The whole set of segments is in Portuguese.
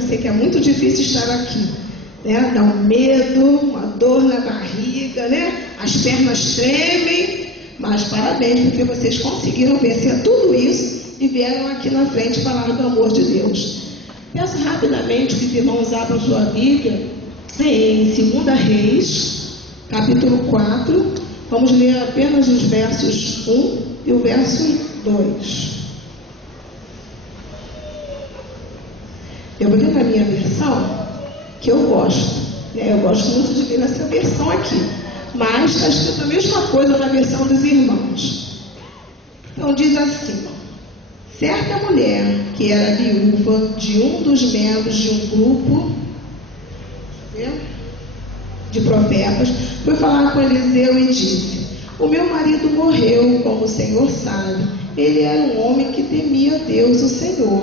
eu sei que é muito difícil estar aqui, né? Dá um medo, uma dor na barriga, né? As pernas tremem, mas parabéns, porque vocês conseguiram vencer tudo isso e vieram aqui na frente falar do amor de Deus. Peço rapidamente que os irmãos abram sua Bíblia em 2 Reis, capítulo 4. Vamos ler apenas os versos 1 e o verso 2. Eu vou ler na minha versão, que eu gosto, né? Eu gosto muito de ler nessa versão aqui, mas está escrito a mesma coisa na versão dos irmãos. Então diz assim: certa mulher que era viúva de um dos membros de um grupo de profetas foi falar com Eliseu e disse: o meu marido morreu, como o Senhor sabe. Ele era um homem que temia Deus, o Senhor.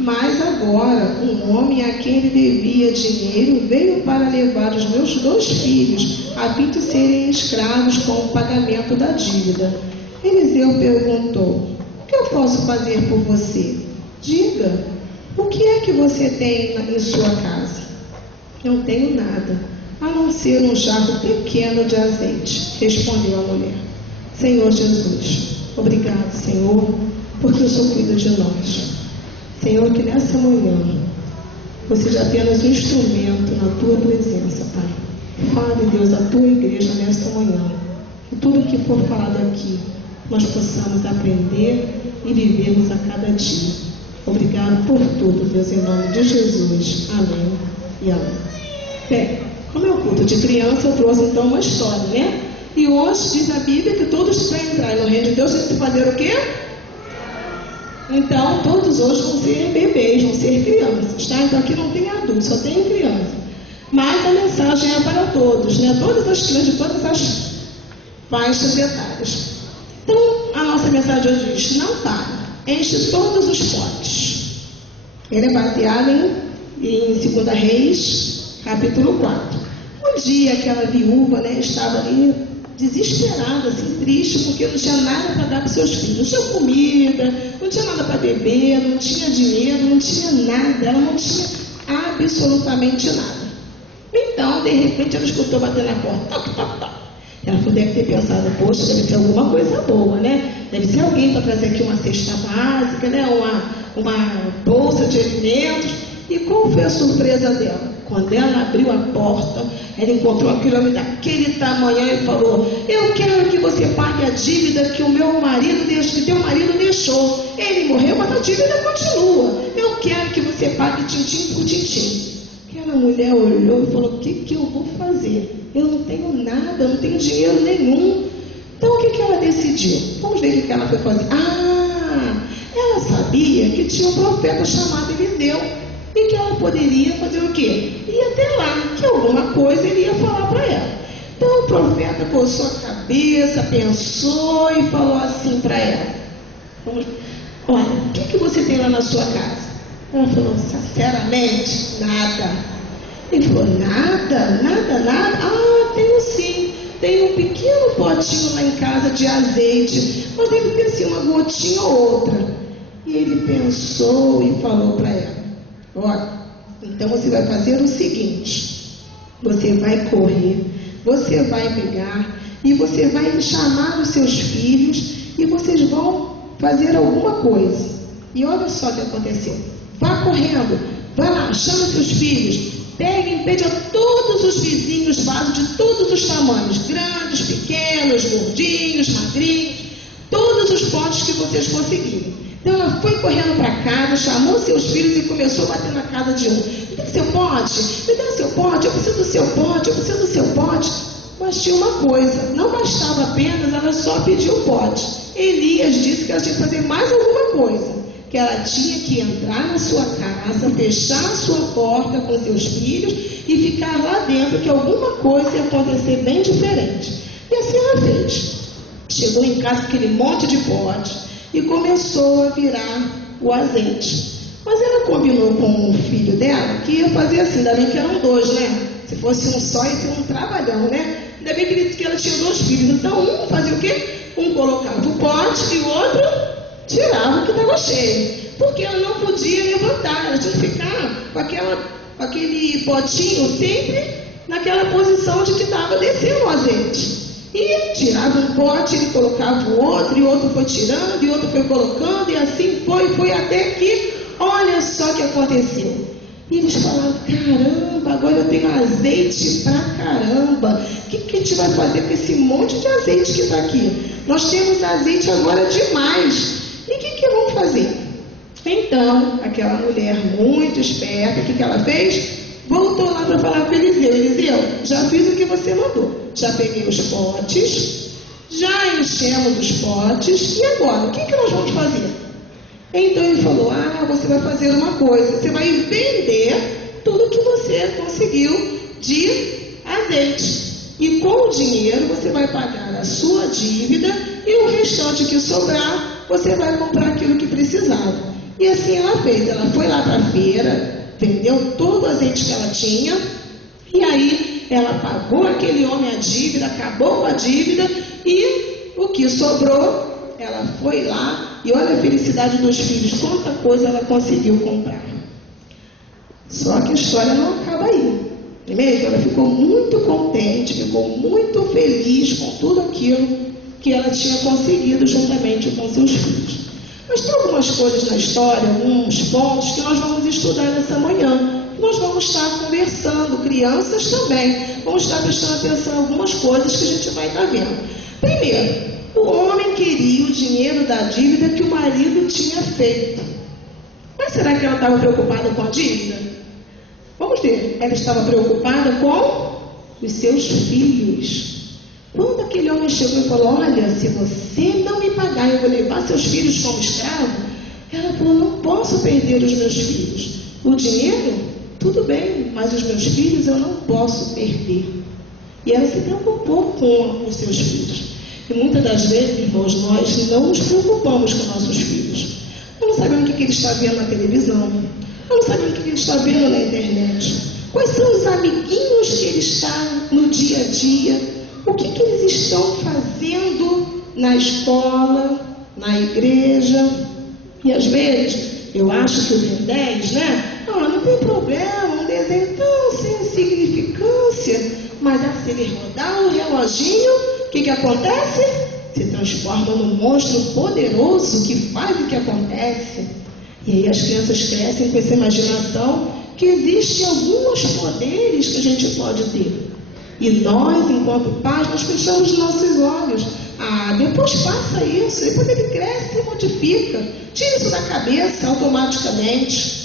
Mas agora, um homem a quem ele devia dinheiro veio para levar os meus 2 filhos, a fim de serem escravos com o pagamento da dívida. Eliseu perguntou: o que eu posso fazer por você? Diga, o que é que você tem em sua casa? Não tenho nada, a não ser um jarro pequeno de azeite, respondeu a mulher. Senhor Jesus, obrigado, Senhor, porque o Senhor cuida de nós. Senhor, que nessa manhã você seja apenas um instrumento na tua presença, Pai. Fale, Deus, a tua igreja nesta manhã. Que tudo que for falado aqui nós possamos aprender e vivermos a cada dia. Obrigado por tudo, Deus, em nome de Jesus. Amém e amém. Bem, como é o culto de criança, eu trouxe então uma história, né? E hoje diz a Bíblia que todos para entrar no reino de Deus têm que fazer o quê? Então, todos hoje vão ser bebês, vão ser crianças, tá? Então aqui não tem adulto, só tem criança. Mas a mensagem é para todos, né? Todas as crianças de todas as faixas etárias. Então, a nossa mensagem hoje diz: não pare, enche todos os potes. Ele é baseado em 2 Reis, capítulo 4. Um dia, aquela viúva, né, estava ali desesperada, assim, triste, porque não tinha nada para dar para os seus filhos. Não tinha comida, não tinha nada para beber, não tinha dinheiro, não tinha nada, ela não tinha absolutamente nada. Então, de repente, ela escutou bater na porta, toque, toque, toque. Ela deve ter pensado: poxa, deve ser alguma coisa boa, né? Deve ser alguém para trazer aqui uma cesta básica, né? Uma bolsa de alimentos. E qual foi a surpresa dela? Quando ela abriu a porta, ela encontrou aquele homem daquele tamanho e falou: eu quero que você pague a dívida que o meu marido que teu marido deixou. Ele morreu, mas a dívida continua. Eu quero que você pague tintim por tintim. Aquela mulher olhou e falou: o que eu vou fazer? Eu não tenho nada, eu não tenho dinheiro nenhum. Então o que ela decidiu? Vamos ver o que ela foi fazer. Ela sabia que tinha um profeta chamado Eliseu e que ela poderia fazer o quê? Ir até lá, que alguma coisa ele ia falar para ela. Então o profeta coçou a cabeça, pensou e falou assim para ela: olha, o que você tem lá na sua casa? Ela falou: sinceramente, nada. Ele falou: nada? Tenho sim. Tem um pequeno potinho lá em casa de azeite, mas deve ter assim uma gotinha ou outra. E ele pensou e falou para ela: olha, então você vai fazer o seguinte: você vai correr, você vai pegar e você vai chamar os seus filhos e vocês vão fazer alguma coisa. E olha só o que aconteceu. Vá correndo, vai lá, chama seus filhos, pede a todos os vizinhos vasos de todos os tamanhos, grandes, pequenos, gordinhos, magrinhos, todos os potes que vocês conseguirem. Então ela foi correndo para casa, chamou seus filhos e começou a bater na casa de um: me dá seu pote, me dá seu pote, eu preciso do seu pote, eu preciso do seu pote. Mas tinha uma coisa, não bastava apenas ela só pedir o pote. Elias disse que ela tinha que fazer mais alguma coisa, que ela tinha que entrar na sua casa, fechar a sua porta com seus filhos e ficar lá dentro, que alguma coisa ia acontecer bem diferente. E assim ela fez. Chegou em casa com aquele monte de pote e começou a virar o azeite. Mas ela combinou com o filho dela que ia fazer assim, ainda bem que eram 2, né? Se fosse um só, ia ser um trabalhão, né? Ainda bem que ela tinha 2 filhos. Então um fazia o quê? Um colocava o pote e o outro tirava o que estava cheio. porque ela não podia levantar, ela tinha que ficar com aquele potinho sempre naquela posição de que estava descendo o azeite. E tirava um pote, ele colocava o outro, e o outro foi tirando, e o outro foi colocando, e assim foi até que, olha só o que aconteceu. E eles falaram, caramba, agora eu tenho azeite pra caramba. O que a gente vai fazer com esse monte de azeite que está aqui? Nós temos azeite agora demais. E o que vamos fazer? Então, aquela mulher muito esperta, o que ela fez? Voltou lá para falar com Eliseu. Eliseu, já fiz o que você mandou. Já peguei os potes, já enchemos os potes, e agora? O que nós vamos fazer? Então ele falou, você vai fazer uma coisa, você vai vender tudo que você conseguiu de azeite. E com o dinheiro você vai pagar a sua dívida e o restante que sobrar, você vai comprar aquilo que precisava. E assim ela fez, ela foi lá para a feira, vendeu todo o azeite que ela tinha, e aí ela pagou aquele homem a dívida, acabou com a dívida, e o que sobrou, ela foi lá, e olha a felicidade dos filhos, quanta coisa ela conseguiu comprar. Só que a história não acaba aí. Mesmo? Ela ficou muito contente, ficou muito feliz com tudo aquilo que ela tinha conseguido juntamente com seus filhos. Mas tem algumas coisas na história, alguns pontos que nós vamos estudar nessa manhã. Nós vamos estar conversando, crianças também. Vamos estar prestando atenção em algumas coisas que a gente vai estar vendo. Primeiro, o homem queria o dinheiro da dívida que o marido tinha feito. Mas será que ela estava preocupada com a dívida? Vamos ver, ela estava preocupada com os seus filhos. Quando aquele homem chegou e falou, olha, se você não me pagar, eu vou levar seus filhos como escravo, ela falou, não posso perder os meus filhos. O dinheiro, tudo bem, mas os meus filhos eu não posso perder. E ela se preocupou com os seus filhos. E muitas das vezes, irmãos, nós não nos preocupamos com nossos filhos. Nós não sabemos o que ele está vendo na televisão. Nós não sabemos o que ele está vendo na internet. Quais são os amiguinhos que ele está no dia a dia? O que eles estão fazendo na escola, na igreja? E às vezes, eu acho que o Ben 10, né? Não tem problema, um desenho tão sem significância. Mas se ele rodar o reloginho, o que acontece? Se transforma num monstro poderoso que faz o que acontece. E aí as crianças crescem com essa imaginação que existem alguns poderes que a gente pode ter. E nós, enquanto pais, nós fechamos nossos olhos. Depois passa isso, depois ele cresce e modifica. Tira isso da cabeça automaticamente.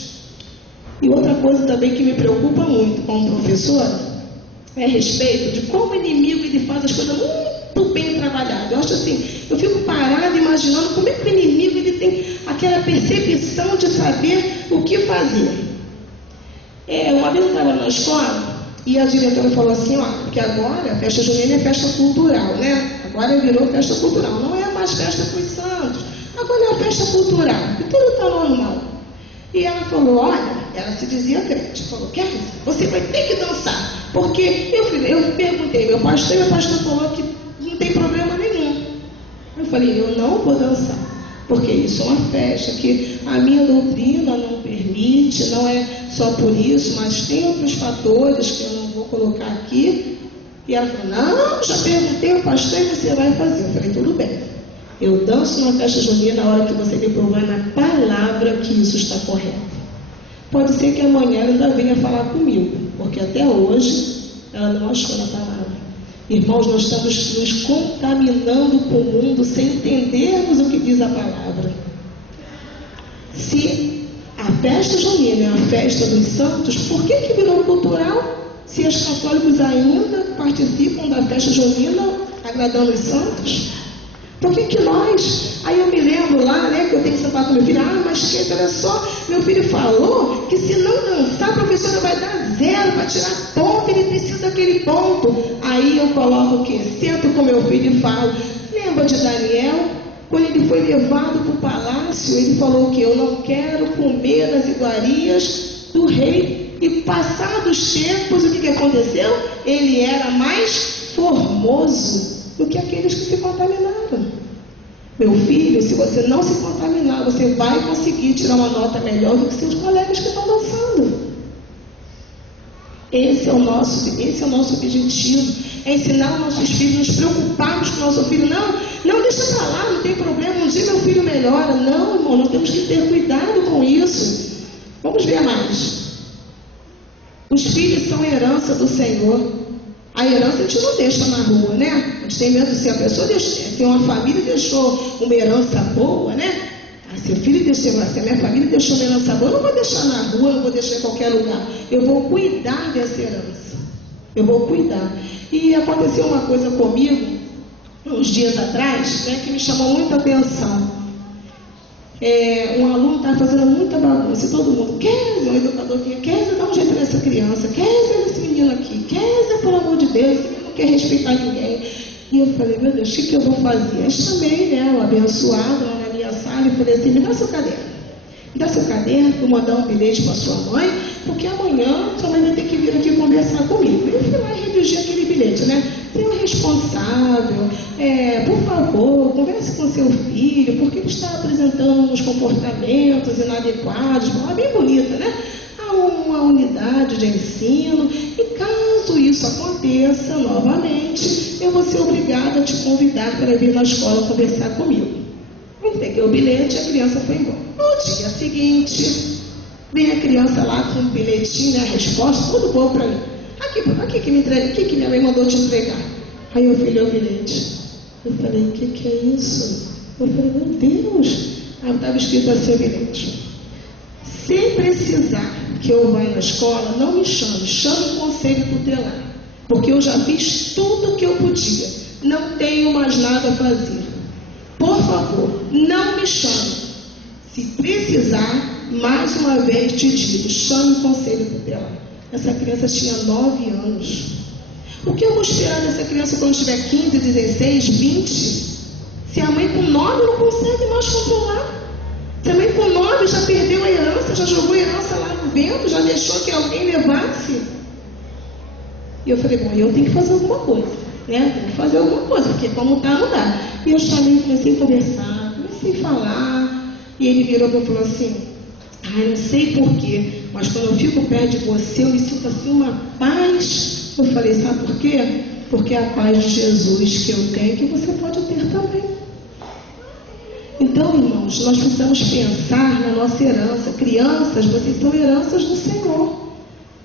E outra coisa também que me preocupa muito como professora é a respeito de como o inimigo ele faz as coisas muito bem trabalhadas. Eu acho assim, eu fico parada imaginando como é que o inimigo ele tem aquela percepção de saber o que fazer. Uma vez eu estava na escola e a diretora falou assim, porque agora a festa junina é festa cultural, né? Agora virou festa cultural, não é mais festa para os santos, agora é uma festa cultural, e tudo está normal. E ela falou, olha, ela se dizia crente, falou, você vai ter que dançar, porque eu perguntei, meu pastor falou que não tem problema nenhum. Eu falei, eu não vou dançar, porque isso é uma festa que a minha doutrina não permite, não é só por isso, mas tem outros fatores que eu não vou colocar aqui. E ela falou, não, já perguntei ao pastor e você vai fazer. Eu falei, tudo bem, eu danço na festa junina na hora que você me provar na palavra que isso está correto. Pode ser que amanhã ela ainda venha falar comigo, porque até hoje ela não achou na palavra. Irmãos, nós estamos nos contaminando com o mundo sem entendermos o que diz a palavra. Se a festa junina é a festa dos santos, por que virou cultural? Se os católicos ainda participam da festa junina agradando os santos? Por que nós? Aí eu me lembro lá, né, que eu tenho que sentar com meu filho, mas olha só, meu filho falou que se não dançar, a professora vai dar 0, vai tirar ponto, ele precisa daquele ponto. Aí eu coloco o quê? Sento com meu filho e falo, lembra de Daniel? Quando ele foi levado para o palácio, ele falou que eu não quero comer das iguarias do rei. E passados tempos, o que aconteceu? Ele era mais formoso do que aqueles que se contaminaram. Meu filho, se você não se contaminar, você vai conseguir tirar uma nota melhor do que seus colegas que estão dançando. Esse é o nosso objetivo, é ensinar os nossos filhos, nos preocuparmos com o nosso filho. Não, deixa pra lá, não tem problema, um dia meu filho melhora. Não, irmão, nós temos que ter cuidado com isso. Vamos ver mais. Os filhos são herança do Senhor. A herança a gente não deixa na rua, né? A gente tem medo, se a pessoa tem uma família e deixou uma herança boa, né? Se a minha família deixou uma herança boa, eu não vou deixar na rua, não vou deixar em qualquer lugar. Eu vou cuidar dessa herança. Eu vou cuidar. E aconteceu uma coisa comigo, uns dias atrás, né, que me chamou muita atenção. Um aluno estava fazendo muita bagunça, e todo mundo, Kézia, um educador vinha, Kézia, dá um jeito nessa criança, Kézia, esse menino aqui, Kézia, pelo amor de Deus, esse menino não quer respeitar ninguém. E eu falei, meu Deus, o que eu vou fazer? Eu chamei, né, o abençoado lá na minha sala e falei assim, me dá seu caderno, vou mandar um bilhete para sua mãe, porque amanhã sua mãe vai ter que vir aqui conversar comigo. Eu fui lá e redigi aquele bilhete, né? Seja responsável, por favor, converse com seu filho, porque ele está apresentando uns comportamentos inadequados, uma bem bonita, né? A uma unidade de ensino, e caso isso aconteça novamente, eu vou ser obrigada a te convidar para vir na escola conversar comigo. Eu peguei o bilhete e a criança foi embora. No dia seguinte, vem a criança lá com um bilhetinho, né, a resposta, tudo bom para mim. Aqui que minha mãe mandou te entregar. Aí eu olhei o bilhete. Eu falei, o que é isso? Eu falei, meu Deus. Aí estava escrito assim o bilhete. Se precisar que eu vá na escola, não me chame o conselho tutelar. Porque eu já fiz tudo o que eu podia. Não tenho mais nada a fazer. Por favor, não me chame. Se precisar, mais uma vez te digo, chame o conselho tutelar. Essa criança tinha 9 anos. O que eu vou esperar dessa criança quando tiver 15, 16, 20? Se a mãe com 9 não consegue mais controlar. Se a mãe com 9 já perdeu a herança, já jogou a herança lá no vento, já deixou que alguém levasse. E eu falei, bom, eu tenho que fazer alguma coisa, né? Tenho que fazer alguma coisa, porque como tá, não dá. E eu chamei, comecei a conversar, comecei a falar, e ele virou e falou assim, não sei porquê, mas quando eu fico perto de você, eu me sinto assim uma paz. Eu falei, sabe por quê? Porque é a paz de Jesus que eu tenho, que você pode ter também. Então, irmãos, nós precisamos pensar na nossa herança. Crianças, vocês são heranças do Senhor.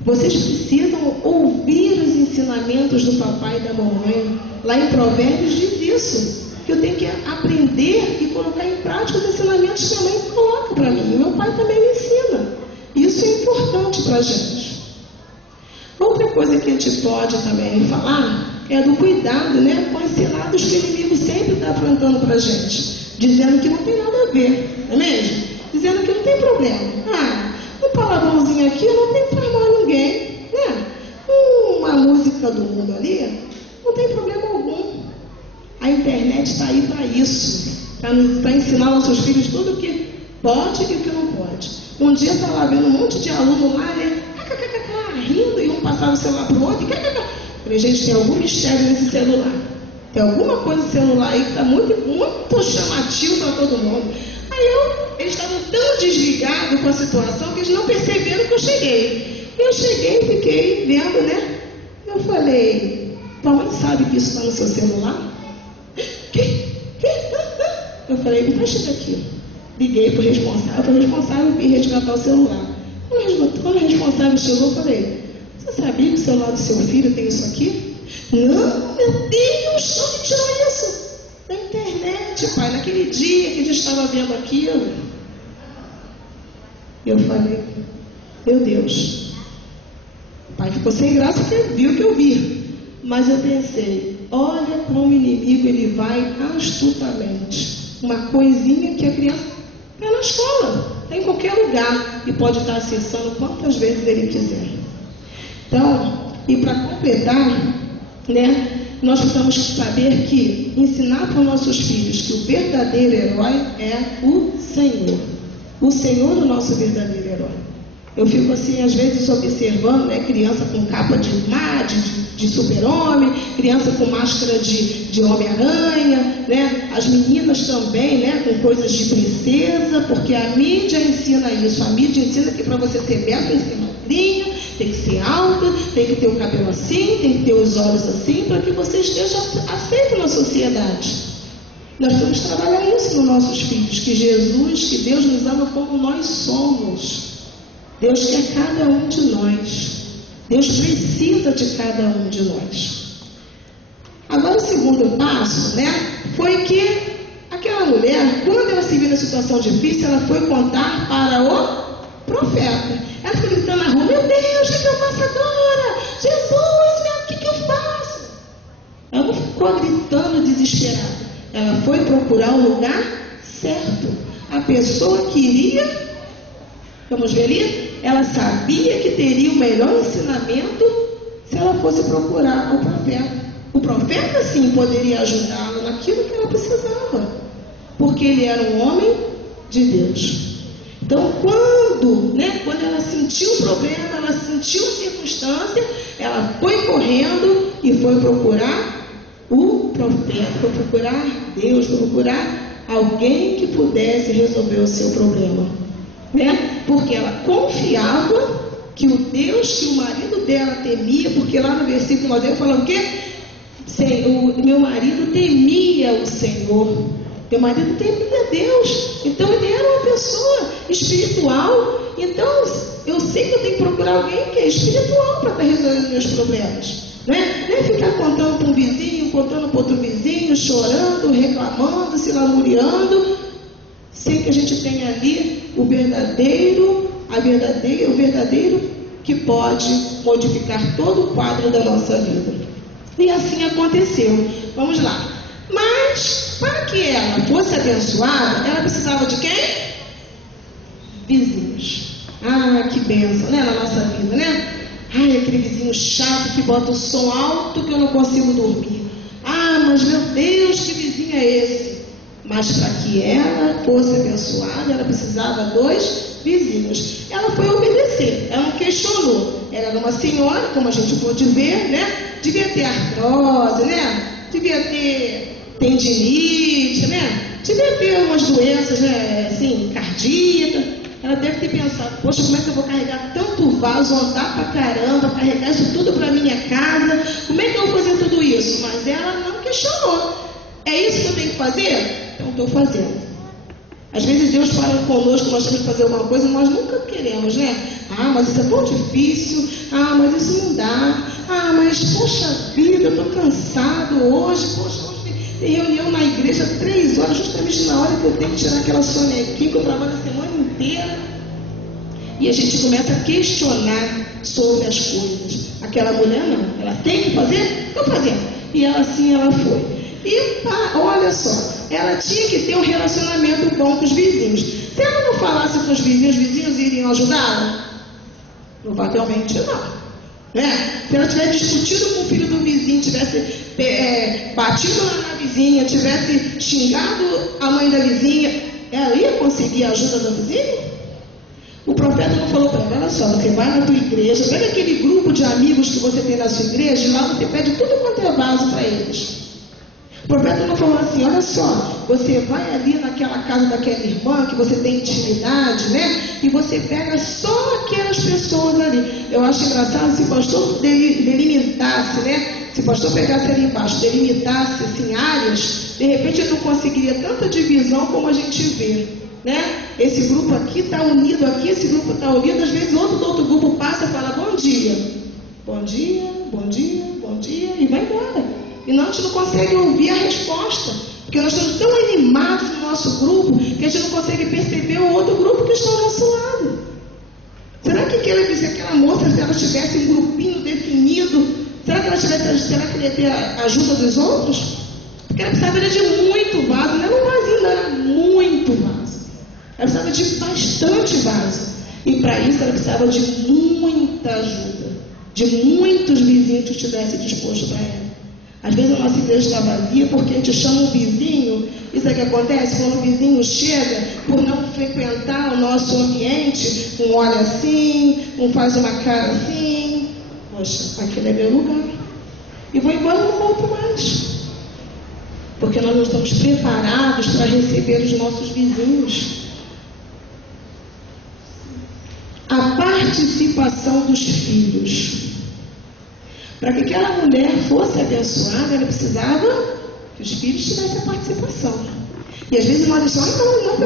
Vocês precisam ouvir os ensinamentos do papai e da mamãe. Lá em Provérbios diz isso, que eu tenho que aprender e colocar em prática os ensinamentos que a mãe coloca para mim. Meu pai também me ensina. Isso é importante para a gente. Outra coisa que a gente pode também falar é do cuidado, né, com os cilados que o inimigo sempre está aprontando para a gente, dizendo que não tem nada a ver, não é mesmo? Dizendo que não tem problema. Um palavrãozinho aqui não tem para mal ninguém, né? Uma música do mundo ali, não tem problema algum. A internet está aí para isso, para ensinar aos seus filhos tudo o que pode e o que não pode. Um dia eu estava vendo um monte de aluno lá, né? Rindo, e um passava o celular para o outro. Falei, gente, tem algum mistério nesse celular. Tem alguma coisa no celular aí que está muito, muito chamativo para todo mundo. Aí eles estavam tão desligados com a situação que eles não perceberam que eu cheguei. Eu cheguei e fiquei vendo, né? Eu falei, tua mãe sabe que isso está no seu celular? Eu falei, me presta aqui. Liguei para o responsável vir resgatar o celular. Quando o responsável chegou, eu falei, você sabia que o celular do seu filho tem isso aqui? Não, meu Deus, onde tirou isso? Da internet, pai, naquele dia que a gente estava vendo aquilo. Eu falei, meu Deus. O pai ficou sem graça porque viu que eu vi. Mas eu pensei, olha como o inimigo ele vai astutamente. Uma coisinha que a criança está na escola, está em qualquer lugar e pode estar acessando quantas vezes ele quiser. Então, e para completar, né, nós precisamos saber que ensinar para os nossos filhos que o verdadeiro herói é o Senhor. O Senhor é o nosso verdadeiro herói. Eu fico assim, às vezes, observando, né, criança com capa de super-homem, criança com máscara de Homem-Aranha, né, as meninas também, né, com coisas de princesa, porque a mídia ensina isso. A mídia ensina que para você ser bela tem que ser magrinha, tem que ser alta, tem que ter o cabelo assim, tem que ter os olhos assim, para que você esteja aceito na sociedade. Nós temos que trabalhar isso nos nossos filhos, que Jesus, que Deus nos ama como nós somos. Deus quer cada um de nós. Deus precisa de cada um de nós. Agora o segundo passo, né, foi que aquela mulher, quando ela se viu na situação difícil, ela foi contar para o profeta. Ela ficou gritando na rua: meu Deus, o que eu faço agora? Jesus, o que eu faço? Ela não ficou gritando desesperada. Ela foi procurar o lugar certo. A pessoa que iria, vamos ver ali, ela sabia que teria o melhor ensinamento se ela fosse procurar o profeta. O profeta, sim, poderia ajudá-la naquilo que ela precisava, porque ele era um homem de Deus. Então, quando ela sentiu o problema, ela sentiu a circunstância, ela foi correndo e foi procurar o profeta, foi procurar Deus, foi procurar alguém que pudesse resolver o seu problema, né? Porque ela confiava que o Deus que o marido dela temia, porque lá no versículo 9 fala o quê? Meu marido temia o Senhor. Meu marido temia Deus. Então ele era uma pessoa espiritual. Então eu sei que eu tenho que procurar alguém que é espiritual para estar resolvendo meus problemas. Não é ficar contando para um vizinho, contando para outro vizinho, chorando, reclamando, se lamuriando. Sei que a gente tem ali o verdadeiro que pode modificar todo o quadro da nossa vida. E assim aconteceu. Vamos lá. Mas, para que ela fosse abençoada, ela precisava de quem? Vizinhos. Ah, que bênção, né? Na nossa vida, né? Ai, aquele vizinho chato que bota o som alto que eu não consigo dormir. Ah, mas meu Deus, que vizinho é esse? Mas para que ela fosse abençoada, ela precisava de 2 vizinhos. Ela foi obedecer, ela não questionou. Ela era uma senhora, como a gente pôde ver, né? Devia ter artrose, né? Devia ter tendinite, né? Devia ter umas doenças, né? Assim, cardíaca. Ela deve ter pensado: poxa, como é que eu vou carregar tanto vaso, andar pra caramba, carregar isso tudo para minha casa? Como é que eu vou fazer tudo isso? Mas ela não questionou. É isso que eu tenho que fazer? Então estou fazendo. Às vezes Deus fala conosco, nós temos que fazer alguma coisa, nós nunca queremos, né? Ah, mas isso é tão difícil. Ah, mas isso não dá. Ah, mas poxa vida, eu estou cansado hoje. Poxa, hoje tem reunião na igreja 3 horas, justamente na hora que eu tenho que tirar aquela sonequinha que eu trabalho a semana inteira. E a gente começa a questionar sobre as coisas. Aquela mulher não, ela tem que fazer? Estou fazendo. E ela assim, ela foi. E olha só, ela tinha que ter um relacionamento bom com os vizinhos. Se ela não falasse com os vizinhos iriam ajudá-la? Provavelmente não, né? Se ela tivesse discutido com o filho do vizinho, tivesse batido na vizinha, tivesse xingado a mãe da vizinha, ela ia conseguir a ajuda do vizinho? O profeta não falou para ela: olha só, você vai na tua igreja, pega aquele grupo de amigos que você tem na sua igreja, e lá você pede tudo quanto é vaso para eles. O profeta não falou assim: olha só, você vai ali naquela casa daquela irmã que você tem intimidade, né? E você pega só aquelas pessoas ali. Eu acho engraçado se o pastor delimitasse, né? Se o pastor pegasse ali embaixo, delimitasse assim, áreas, de repente ele não conseguiria tanta divisão como a gente vê, né? Esse grupo aqui está unido aqui, esse grupo está unido. Às vezes outro grupo passa e fala: bom dia, bom dia, bom dia, bom dia, e vai embora. E nós a gente não consegue ouvir a resposta, porque nós estamos tão animados no nosso grupo que a gente não consegue perceber o outro grupo que está ao nosso lado. Será que aquela moça, se ela tivesse um grupinho definido, será que ela ia ter a ajuda dos outros? Porque ela precisava de muito vaso, não era um vasinho, não, era muito vaso. Ela precisava de bastante vaso. E para isso ela precisava de muita ajuda, de muitos vizinhos que estivessem dispostos para ela. Às vezes a nossa igreja está vazia porque a gente chama um vizinho. Isso é que acontece quando o vizinho chega, por não frequentar o nosso ambiente, um olha assim, um faz uma cara assim. Poxa, aquele é meu lugar. E vou embora e não volto mais. Porque nós não estamos preparados para receber os nossos vizinhos. A participação dos filhos. Para que aquela mulher fosse abençoada, ela precisava que os filhos tivessem a participação. E às vezes nós dizemos, não,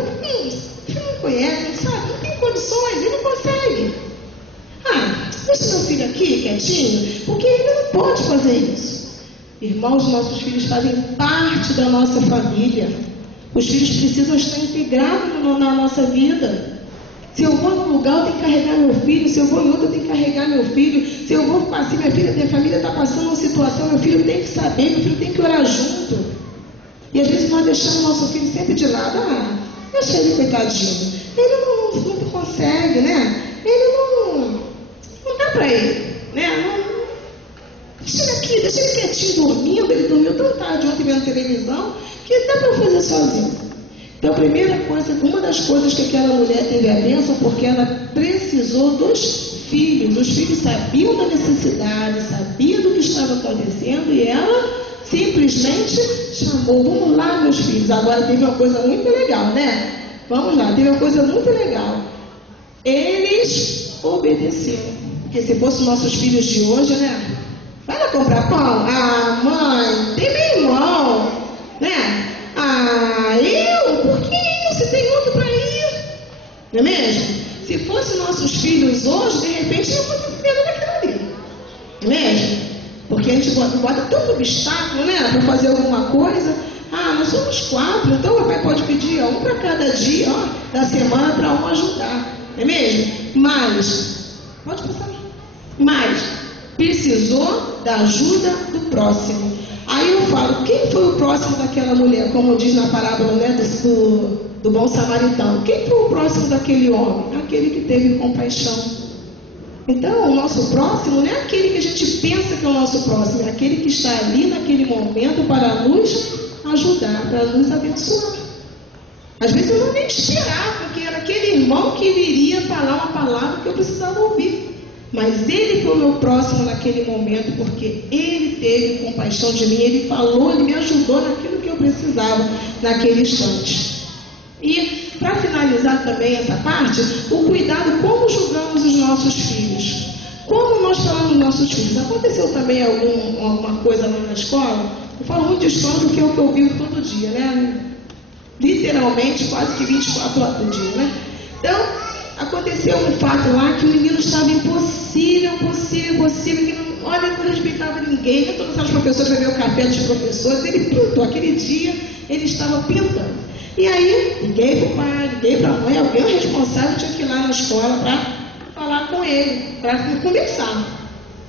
filho não conhece, não sabe, não tem condições, ele não consegue. Deixa meu filho aqui, quietinho, porque ele não pode fazer isso. Irmãos, nossos filhos fazem parte da nossa família. Os filhos precisam estar integrados na nossa vida. Se eu vou num lugar, eu tenho que carregar meu filho. Se eu vou em outro, eu tenho que carregar meu filho. Se eu vou passar, minha família está passando uma situação, meu filho tem que saber, meu filho tem que orar junto. E às vezes nós deixamos nosso filho sempre de lado. Deixa ele, coitadinho. Ele não consegue, né? Ele não dá para ele, né? Deixa ele aqui, deixa ele quietinho dormindo. Ele dormiu tão tarde ontem vendo televisão que dá para fazer sozinho. Então, a primeira coisa, uma das coisas que aquela mulher teve a bênção, porque ela precisou dos filhos. Os filhos sabiam da necessidade, sabiam do que estava acontecendo e ela simplesmente chamou, vamos lá, meus filhos. Agora teve uma coisa muito legal, né? Vamos lá, teve uma coisa muito legal. Eles obedeceram. Porque se fossem nossos filhos de hoje, né? Vai lá comprar pão? Mãe, tem meu irmão, né? Por que eu? Se tem outro para ir. Não é mesmo? Se fossem nossos filhos hoje, de repente eu fosse primeiro daquilo ali. Não é mesmo? Porque a gente bota tanto obstáculo, né? Para fazer alguma coisa. Nós somos 4, então o pai pode pedir um para cada dia, da semana para um ajudar. Não é mesmo? Mas, pode passar. Mas, precisou da ajuda do próximo. Aí eu falo, quem foi o próximo daquela mulher? Como diz na parábola, né, do bom samaritano. Quem foi o próximo daquele homem? Aquele que teve compaixão. Então, o nosso próximo não é aquele que a gente pensa que é o nosso próximo, é aquele que está ali naquele momento para nos ajudar, para nos abençoar. Às vezes eu não nem esperava, porque era aquele irmão que viria falar uma palavra que eu precisava ouvir. Mas ele foi o meu próximo naquele momento, porque ele teve compaixão de mim, ele falou, ele me ajudou naquilo que eu precisava naquele instante. E para finalizar também essa parte, o cuidado, como julgamos os nossos filhos. Como nós falamos dos nossos filhos. Aconteceu também alguma coisa lá na escola? Eu falo muito de escola porque é o que eu vivo todo dia, né? Literalmente, quase que 24 horas por dia, né? Então, aconteceu um fato lá que o menino estava impossível, que não, olha, não respeitava ninguém, nem todos os professores vai ver o café dos professores, ele pintou, aquele dia ele estava pintando. E aí, liguei para o pai, liguei para a mãe, alguém responsável tinha que ir lá na escola para falar com ele, para conversar.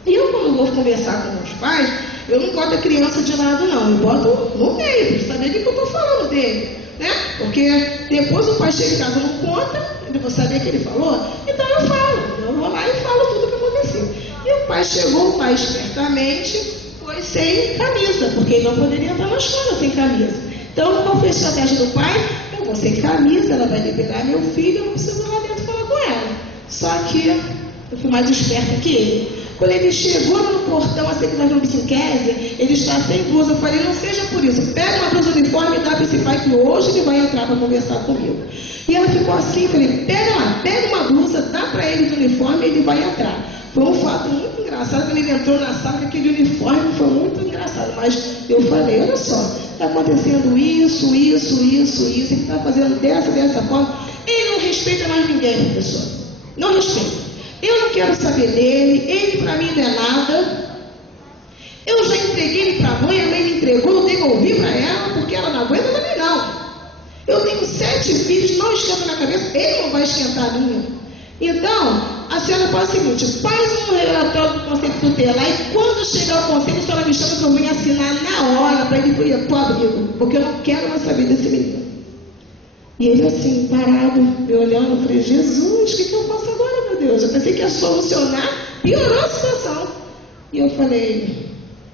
E eu, quando vou conversar com os pais, eu não boto a criança de lado não, eu boto no meio, para saber o que eu estou falando dele, né? Porque depois o pai chega em casa, não conta, eu vou saber o que ele falou, então eu falo, eu vou lá e falo tudo o que aconteceu. E o pai chegou, o pai espertamente foi sem camisa, porque ele não poderia entrar na escola sem camisa. Então, qual foi a estratégia do pai? Eu vou sem camisa, ela vai liberar meu filho, eu não preciso ir lá dentro falar com ela. Só que eu fui mais esperta que ele. Quando ele chegou no portão, assim que nós vamos em Kézia, ele está sem blusa. Eu falei, não seja por isso, pega uma blusa uniforme e dá para esse pai que hoje ele vai entrar para conversar comigo. E ela ficou assim, falei, pega uma blusa, dá para ele de uniforme e ele vai entrar. Foi um fato muito engraçado, quando ele entrou na sala com aquele uniforme, foi muito engraçado. Mas eu falei, olha só, está acontecendo isso, ele está fazendo dessa forma. Ele não respeita mais ninguém, professor. Não respeita. Eu não quero saber dele, ele para mim não é nada. Eu já entreguei ele para a mãe me entregou, eu devolvi para ela, porque ela não aguenta também não. Eu tenho 7 filhos, não esquenta na cabeça, ele não vai esquentar a minha. Então, a senhora faz o seguinte, faz um relatório do conselho tutelar e quando chegar o conselho, a senhora me chama que eu venho assinar na hora para ele ir para o abrigo, porque eu não quero mais saber desse menino. E ele assim, parado, me olhando, eu falei, Jesus, o que eu faço agora, meu Deus? Eu pensei que ia solucionar, piorou a situação. E eu falei,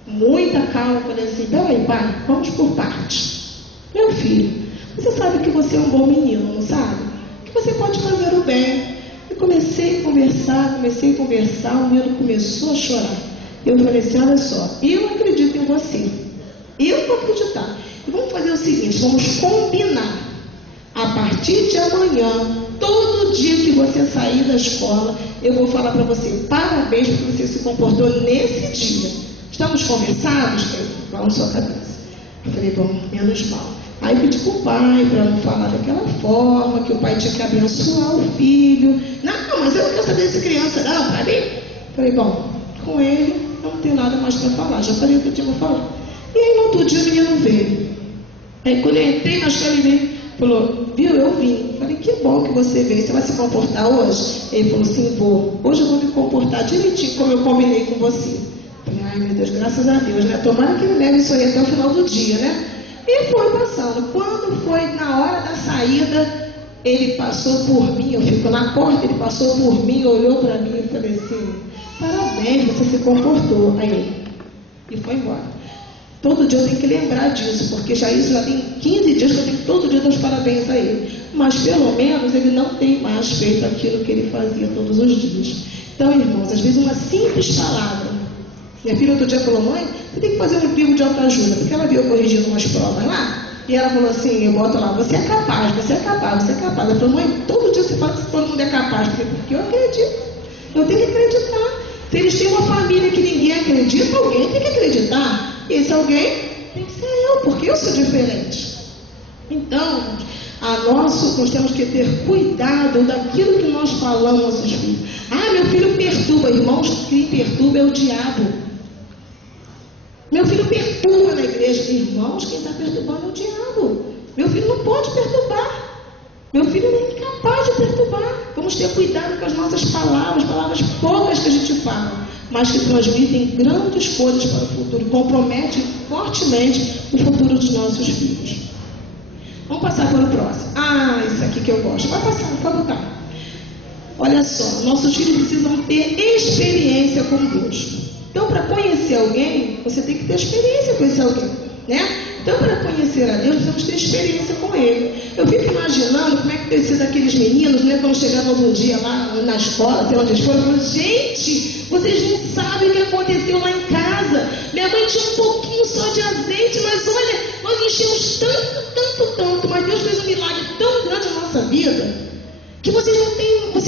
muita calma, falei assim, peraí, pai, vamos por partes. Meu filho, você sabe que você é um bom menino, não sabe? Que você pode fazer o bem. E comecei a conversar, o menino começou a chorar. Eu falei assim, olha só, eu acredito em você. Eu vou acreditar. E vamos fazer o seguinte, vamos combinar. A partir de amanhã, todo dia que você sair da escola, eu vou falar para você, parabéns porque você se comportou nesse dia. Estamos conversados? Balançou a cabeça. Eu falei, bom, menos mal. Aí pedi para o pai para não falar daquela forma, que o pai tinha que abençoar o filho. Não, mas eu não quero saber dessa criança, não, para mim. Falei, bom, com ele não tem nada mais para falar, já falei o que eu tinha para falar. E aí no outro dia o menino veio. Aí quando eu entrei na escola, ele veio, falou, viu, eu vim. Falei, que bom que você veio, você vai se comportar hoje? Ele falou assim, vou. Hoje eu vou me comportar direitinho como eu combinei com você. Falei, ai meu Deus, graças a Deus, né? Tomara que ele leve isso aí até o final do dia, né? E foi passando. Quando foi na hora da saída, ele passou por mim, eu fico na porta, ele passou por mim, olhou para mim e falei assim, parabéns, você se comportou. Aí, e foi embora. Todo dia eu tenho que lembrar disso, porque já tem 15 dias que eu tenho que todo dia dar os parabéns a ele. Mas pelo menos ele não tem mais feito aquilo que ele fazia todos os dias. Então, irmãos, às vezes uma simples palavra. Minha filha outro dia falou, mãe, você tem que fazer um livro de autoajuda, porque ela viu corrigindo umas provas lá, e ela falou assim, eu boto lá, você é capaz, você é capaz, você é capaz. Ela falou, mãe, todo dia você fala que todo mundo é capaz, porque eu acredito, eu tenho que acreditar. Se eles têm uma família que ninguém acredita, alguém tem que acreditar. E esse alguém tem que ser eu, porque eu sou diferente. Então, nós temos que ter cuidado daquilo que nós falamos aos filhos. Ah, meu filho perturba, irmãos, quem perturba é o diabo. Meu filho perturba na igreja. Irmãos, quem está perturbando é o diabo. Meu filho não pode perturbar. Meu filho é incapaz de perturbar. Vamos ter cuidado com as nossas palavras poucas que a gente fala, mas que transmitem grandes coisas para o futuro e comprometem fortemente o futuro dos nossos filhos. Vamos passar para o próximo. Ah, esse aqui que eu gosto. Vai passar, pode botar. Olha só, nossos filhos precisam ter experiência com Deus. Então, para conhecer alguém, você tem que ter experiência com esse alguém, né? Então, para conhecer a Deus, precisamos ter experiência com Ele. Eu fico imaginando como é que tem sido aqueles meninos, né, quando chegavam um dia lá na escola, sei onde eles foram, falando, gente, vocês não sabem o que aconteceu lá em casa. Minha mãe tinha um pouquinho só de azeite, mas olha, nós enchemos tanto, mas Deus fez um milagre tão grande na nossa vida, que vocês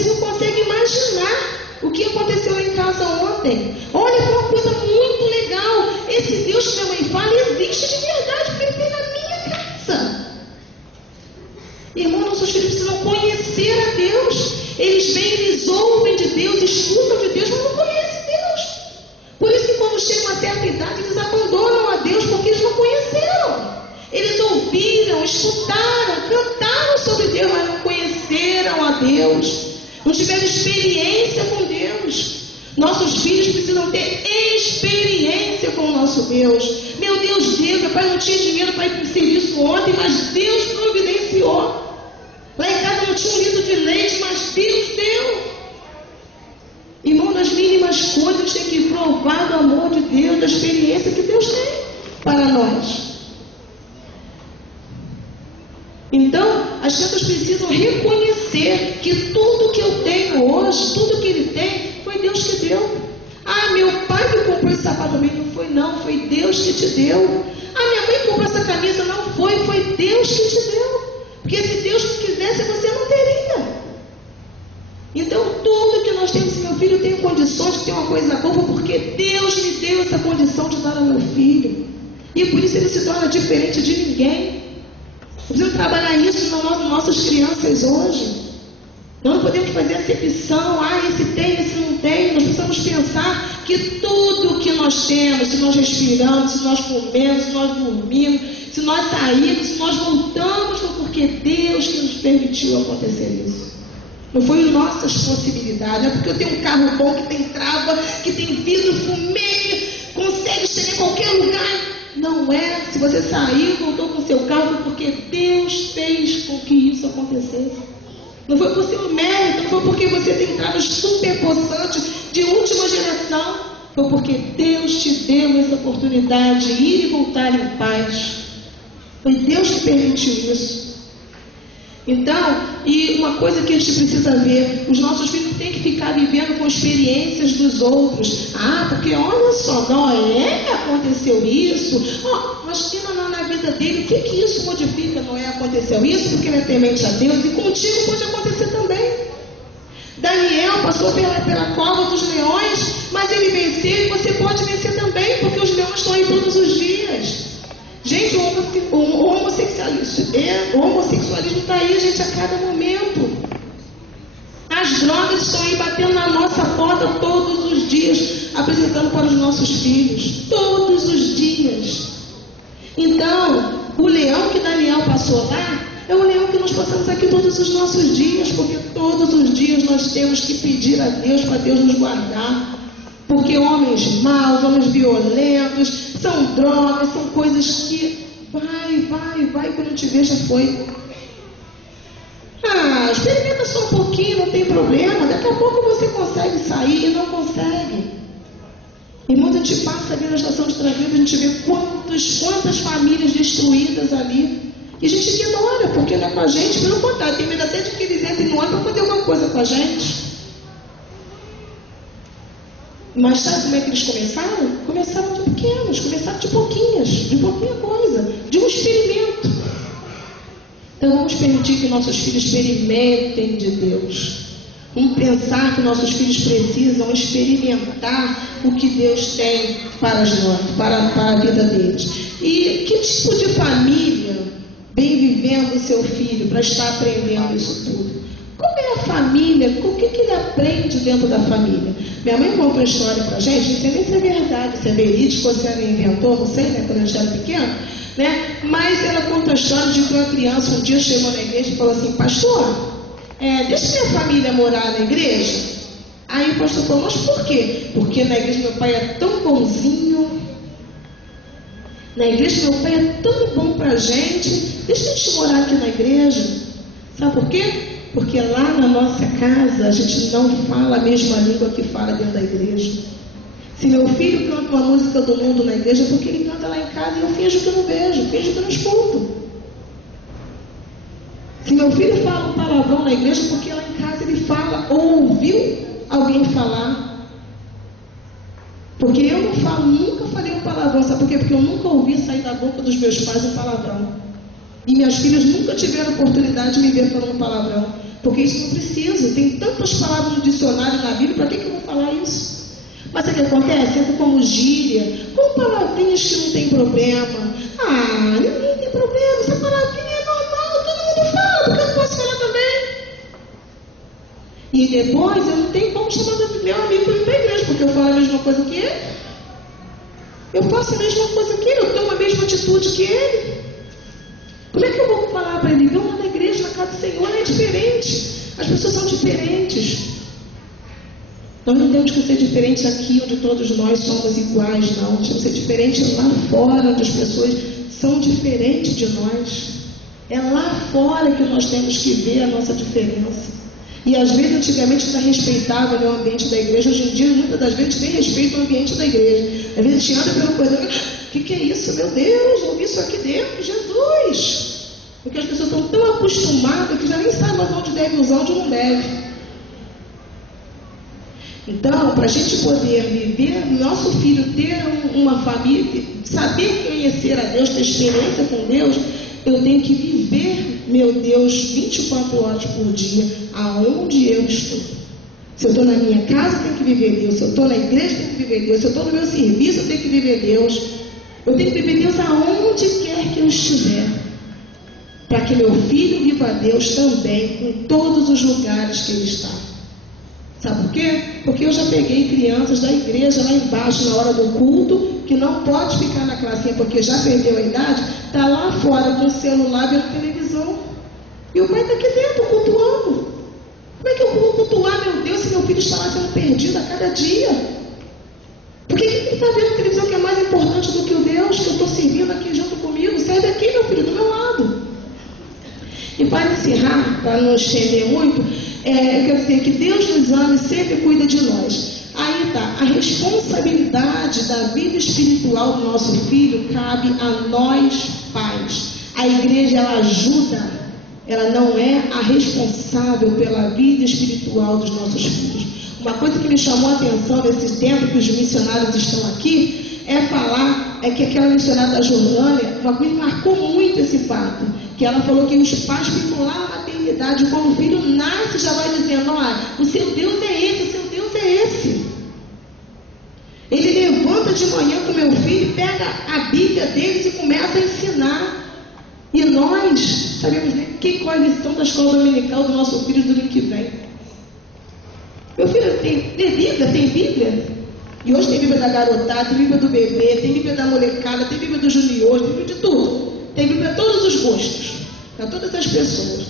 não conseguem imaginar o que aconteceu lá em casa ontem. Olha, foi uma coisa muito legal. Esse Deus que minha mãe fala existe de verdade, porque ele fez na minha casa. Irmão, nossos filhos precisam conhecer a Deus. Eles vêm, eles ouvem de Deus, escutam de Deus, mas não conhecem Deus. Por isso que quando chega uma certa idade, eles abandonam a Deus, porque eles não conheceram. Eles ouviram, escutaram, cantaram sobre Deus, mas não conheceram a Deus. Não tiveram experiência com Deus. Nossos filhos precisam ter experiência com o nosso Deus. Meu Deus, meu pai não tinha dinheiro para ir para o serviço ontem, mas Deus providenciou. Lá em casa não tinha um litro de leite, mas Deus deu. Irmão, nas mínimas coisas tem que provar do amor de Deus, da experiência que Deus tem para nós. Então, as crianças precisam reconhecer que tudo que eu tenho hoje, tudo que ele tem, foi Deus que deu. Ah, meu pai que comprou esse sapato também, não, foi Deus que te deu. Ah, minha mãe comprou essa camisa, não foi Deus que te deu. Porque se Deus não quisesse, você não teria. Então, tudo que nós temos, meu filho, eu tenho condições de ter uma coisa boa, porque Deus me deu essa condição de dar ao meu filho. E por isso ele se torna diferente de ninguém. Precisamos trabalhar isso nas nossas crianças hoje. Nós não podemos fazer acepção, esse tem, esse não tem. Nós precisamos pensar que tudo que nós temos, se nós respiramos, se nós comemos, se nós dormimos, se nós saímos, se nós voltamos, foi porque Deus que nos permitiu acontecer isso. Não foi nossas possibilidades, não é porque eu tenho um carro bom, que tem trava, que tem vidro, fumê, consegue chegar em qualquer lugar. Não é, se você saiu e voltou com o seu carro, foi porque Deus fez com que isso acontecesse. Não foi por seu mérito, não foi porque você tem carros super possantes de última geração. foi porque Deus te deu essa oportunidade de ir e voltar em paz. Foi Deus que permitiu isso. Então, e uma coisa que a gente precisa ver, os nossos filhos têm que ficar vivendo com experiências dos outros. Ah, porque olha só, Noé aconteceu isso. Mas que na vida dele, o que isso modifica? Noé aconteceu isso porque ele é temente a Deus, e contigo pode acontecer também. Daniel passou pela cova dos leões, mas ele venceu, e você pode vencer também, porque os leões estão aí todos os dias. Gente, o homossexualismo está aí, gente, a cada momento. As drogas estão aí batendo na nossa porta todos os dias, apresentando para os nossos filhos. Todos os dias. Então, o leão que Daniel passou lá é o leão que nós passamos aqui todos os nossos dias, porque todos os dias nós temos que pedir a Deus para Deus nos guardar. Porque homens maus, homens violentos, são drogas, são coisas que vai, quando te ver já foi. Experimenta só um pouquinho, não tem problema, daqui a pouco você consegue sair, e não consegue. Irmãos, a gente passa ali na estação de tratamento, a gente vê quantas famílias destruídas ali, e a gente ignora, porque não é com a gente, pelo contrário, tem medo até de que eles entrem no ar para fazer alguma coisa com a gente. Mas sabe como é que eles começaram? Começaram de pequenos, começaram de pouquinha coisa, de um experimento. Então vamos permitir que nossos filhos experimentem de Deus. Vamos pensar que nossos filhos precisam experimentar o que Deus tem para a vida deles. E que tipo de família vem vivendo o seu filho para estar aprendendo isso tudo? Como é a família? O que ele aprende dentro da família? Minha mãe contou uma história pra gente, não sei nem se é verdade, se é verídico ou se ela inventou, não sei, né, quando a gente era pequeno, né? Mas ela conta a história de que uma criança um dia chegou na igreja e falou assim: pastor, deixa minha família morar na igreja. Aí o pastor falou: mas por quê? Porque na igreja meu pai é tão bonzinho, na igreja meu pai é tão bom pra gente, deixa a gente morar aqui na igreja. Sabe por quê? Porque lá na nossa casa a gente não fala a mesma língua que fala dentro da igreja. Se meu filho canta uma música do mundo na igreja, é porque ele canta lá em casa e eu finjo que eu não vejo, finjo que eu não escuto. Se meu filho fala um palavrão na igreja, é porque lá em casa ele fala ou ouviu alguém falar. Porque eu não falo, nunca falei um palavrão. Sabe por quê? Porque eu nunca ouvi sair da boca dos meus pais um palavrão. E minhas filhas nunca tiveram oportunidade de me ver falando palavrão. Porque isso não precisa. Tem tantas palavras no dicionário na Bíblia, para que eu vou falar isso? Mas o que acontece? Entra como gíria, como palavrinhas que não tem problema. Ninguém tem problema, essa palavrinha é normal, todo mundo fala, porque eu não posso falar também. E depois eu não tenho como chamar meu amigo para ir para a igreja, porque eu falo a mesma coisa que ele. Eu faço a mesma coisa que ele, eu tomo a mesma atitude que ele. Como é que eu vou falar para ele? Vamos na igreja, na casa do Senhor, é diferente. As pessoas são diferentes. Nós não temos que ser diferentes aqui, onde todos nós somos iguais, não. Temos que ser diferentes lá fora, onde as pessoas são diferentes de nós. É lá fora que nós temos que ver a nossa diferença. E às vezes, antigamente, ainda respeitava o ambiente da igreja. Hoje em dia, muitas das vezes, tem respeito ao ambiente da igreja. Às vezes, a gente anda pelo corredor, o que é isso? Meu Deus, ouvi isso aqui dentro, Jesus! Porque as pessoas estão tão acostumadas que já nem sabem mais onde deve usar, onde não deve. Então, para a gente poder viver, nosso filho ter uma família, saber conhecer a Deus, ter experiência com Deus, eu tenho que viver, meu Deus, 24 horas por dia, aonde eu estou. Se eu estou na minha casa, eu tenho que viver Deus. Se eu estou na igreja, eu tenho que viver Deus. Se eu estou no meu serviço, eu tenho que viver Deus. Eu tenho que viver Deus aonde quer que eu estiver. Para que meu filho viva a Deus também, em todos os lugares que ele está. Sabe por quê? Porque eu já peguei crianças da igreja lá embaixo, na hora do culto, que não pode ficar na classinha porque já perdeu a idade, está lá fora com o celular vendo televisão. E o pai está aqui dentro, cultuando. Como é que eu vou cultuar, meu Deus, se meu filho está lá sendo perdido a cada dia? Por que ele está vendo televisão que é mais importante do que o Deus que eu estou servindo aqui junto comigo? Serve aqui, meu filho, do meu lado. E para encerrar, para não estender muito, eu quero dizer que Deus nos ama e sempre cuida de nós. Aí está. A responsabilidade da vida espiritual do nosso filho cabe a nós, pais. A igreja, ela ajuda, ela não é a responsável pela vida espiritual dos nossos filhos. Uma coisa que me chamou a atenção nesse tempo que os missionários estão aqui é que aquela missionária da Jordânia, uma coisa que marcou muito esse fato, que ela falou que os pais ficam lá na maternidade, quando o filho nasce, já vai dizendo: olha, o seu Deus é esse, o seu Deus é esse. Ele levanta de manhã com o meu filho, pega a Bíblia deles e começa a ensinar. E nós sabemos qual é a lição da escola dominical do nosso filho do ano que vem. Meu filho tem Bíblia. E hoje tem Bíblia da garotada, tem Bíblia do bebê, tem Bíblia da molecada, tem Bíblia do junior, tem Bíblia de tudo. Tem Bíblia para todos os gostos, para todas as pessoas.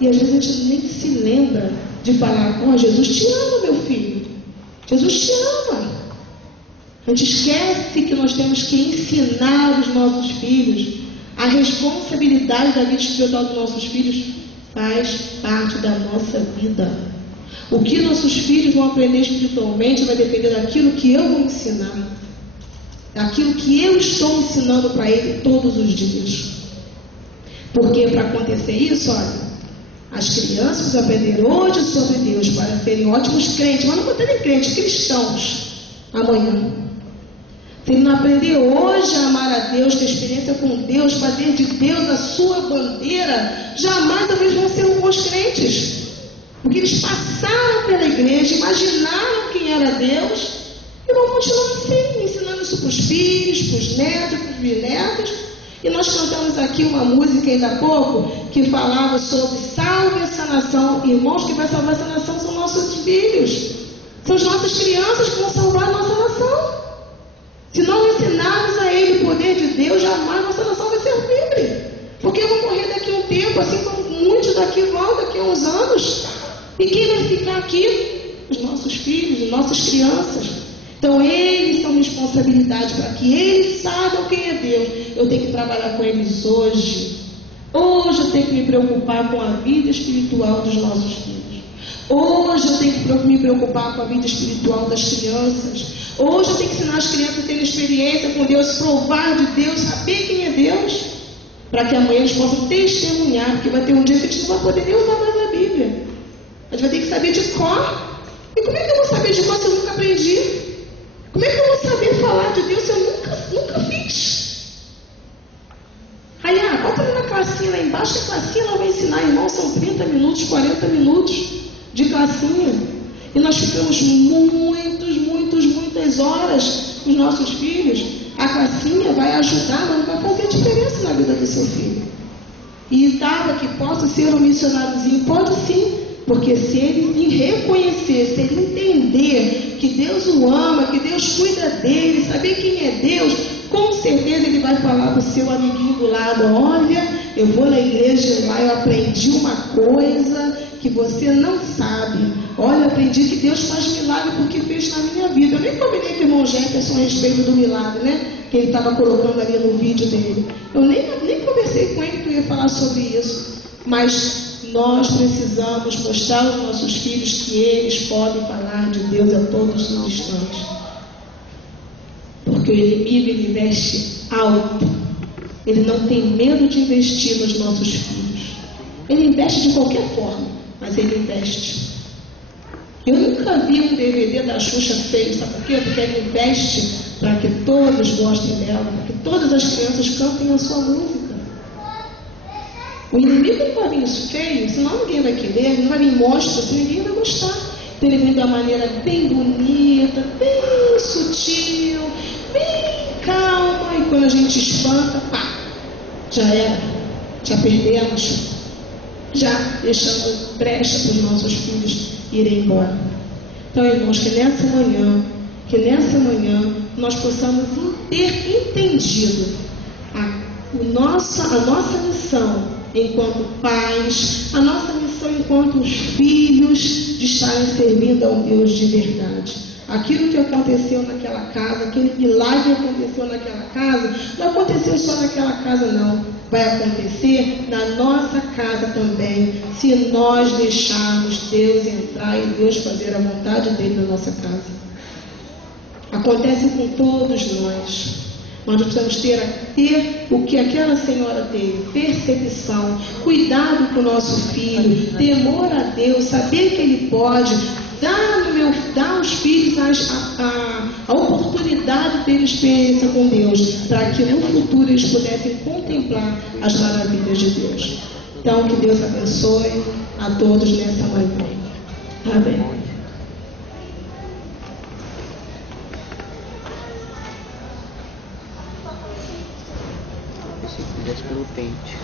E às vezes a gente nem se lembra de falar: ó, Jesus te ama, meu filho. Jesus te ama. A gente esquece que nós temos que ensinar os nossos filhos. A responsabilidade da vida espiritual dos nossos filhos faz parte da nossa vida. O que nossos filhos vão aprender espiritualmente vai depender daquilo que eu vou ensinar, daquilo que eu estou ensinando para ele todos os dias. Porque para acontecer isso, olha, as crianças aprenderam hoje sobre Deus para serem ótimos crentes, mas não vou ter nem crentes, cristãos amanhã. Se ele não aprender hoje a amar a Deus, ter experiência com Deus, fazer de Deus a sua bandeira, jamais talvez vão ser bons crentes. Porque eles passaram pela igreja, imaginaram quem era Deus e vão continuar assim, ensinando isso para os filhos, para os netos, para os bisnetos. E nós cantamos aqui uma música ainda há pouco que falava sobre salve essa nação. Irmãos, quem vai salvar essa nação são nossos filhos, são as nossas crianças que vão salvar a nossa nação. Se não ensinarmos a ele o poder de Deus, jamais nossa nação vai ser livre. Porque eu vou morrer daqui a um tempo, assim como muitos daqui vão daqui a uns anos. E quem vai ficar aqui? Os nossos filhos, as nossas crianças. Então eles são responsabilidade para que eles saibam quem é Deus. Eu tenho que trabalhar com eles hoje. Hoje eu tenho que me preocupar com a vida espiritual dos nossos filhos. Hoje eu tenho que me preocupar com a vida espiritual das crianças. Hoje eu tenho que ensinar as crianças a terem experiência com Deus, provar de Deus, saber quem é Deus, para que amanhã eles possam testemunhar, porque vai ter um dia que a gente não vai poder nem usar mais a Bíblia. A gente vai ter que saber de cor. E como é que eu vou saber de cor se eu nunca aprendi? Como é que eu vou saber falar de Deus se eu nunca fiz? Aí, bota ali na classinha lá embaixo, que a classinha ela vai ensinar, irmão, são 30 minutos, 40 minutos de classinha. E nós ficamos muitas horas com os nossos filhos. A classinha vai ajudar, mas não vai fazer diferença na vida do seu filho. E que possa ser um missionáriozinho, pode sim. Porque se ele reconhecer, se ele entender que Deus o ama, que Deus cuida dele, saber quem é Deus, com certeza ele vai falar para o seu amiguinho do lado: olha, eu vou na igreja lá, eu aprendi uma coisa que você não sabe. Olha, eu aprendi que Deus faz milagre porque fez na minha vida. Eu nem combinei com o irmão Jefferson a respeito do milagre, né? Que ele estava colocando ali no vídeo dele. Eu nem conversei com ele que eu ia falar sobre isso. Mas nós precisamos mostrar aos nossos filhos que eles podem falar de Deus a todos os instantes. Porque o inimigo, ele investe alto. Ele não tem medo de investir nos nossos filhos. Ele investe de qualquer forma, mas ele investe. Eu nunca vi um DVD da Xuxa feio, sabe por quê? Porque ele investe para que todos gostem dela, para que todas as crianças cantem a sua música. O inimigo não vai vir isso feio, senão ninguém vai querer, não vai vir monstro, senão ninguém vai gostar. Então ele vem de uma maneira bem bonita, bem sutil, bem calma, e quando a gente espanta, já era, já perdemos, já deixamos brecha para os nossos filhos irem embora. Então, irmãos, que nessa manhã nós possamos ter entendido a nossa missão enquanto pais, a nossa missão enquanto filhos, de estarem servindo ao Deus de verdade. Aquilo que aconteceu naquela casa, aquele milagre que aconteceu naquela casa, não aconteceu só naquela casa, não. Vai acontecer na nossa casa também, se nós deixarmos Deus entrar e Deus fazer a vontade dele na nossa casa. Acontece com todos nós. Nós precisamos ter o que aquela senhora teve: percepção, cuidado com o nosso filho, temor a Deus, saber que Ele pode, dar aos filhos a oportunidade de ter experiência com Deus, para que no futuro eles pudessem contemplar as maravilhas de Deus. Então, que Deus abençoe a todos nessa manhã. Amém. Pelo tente.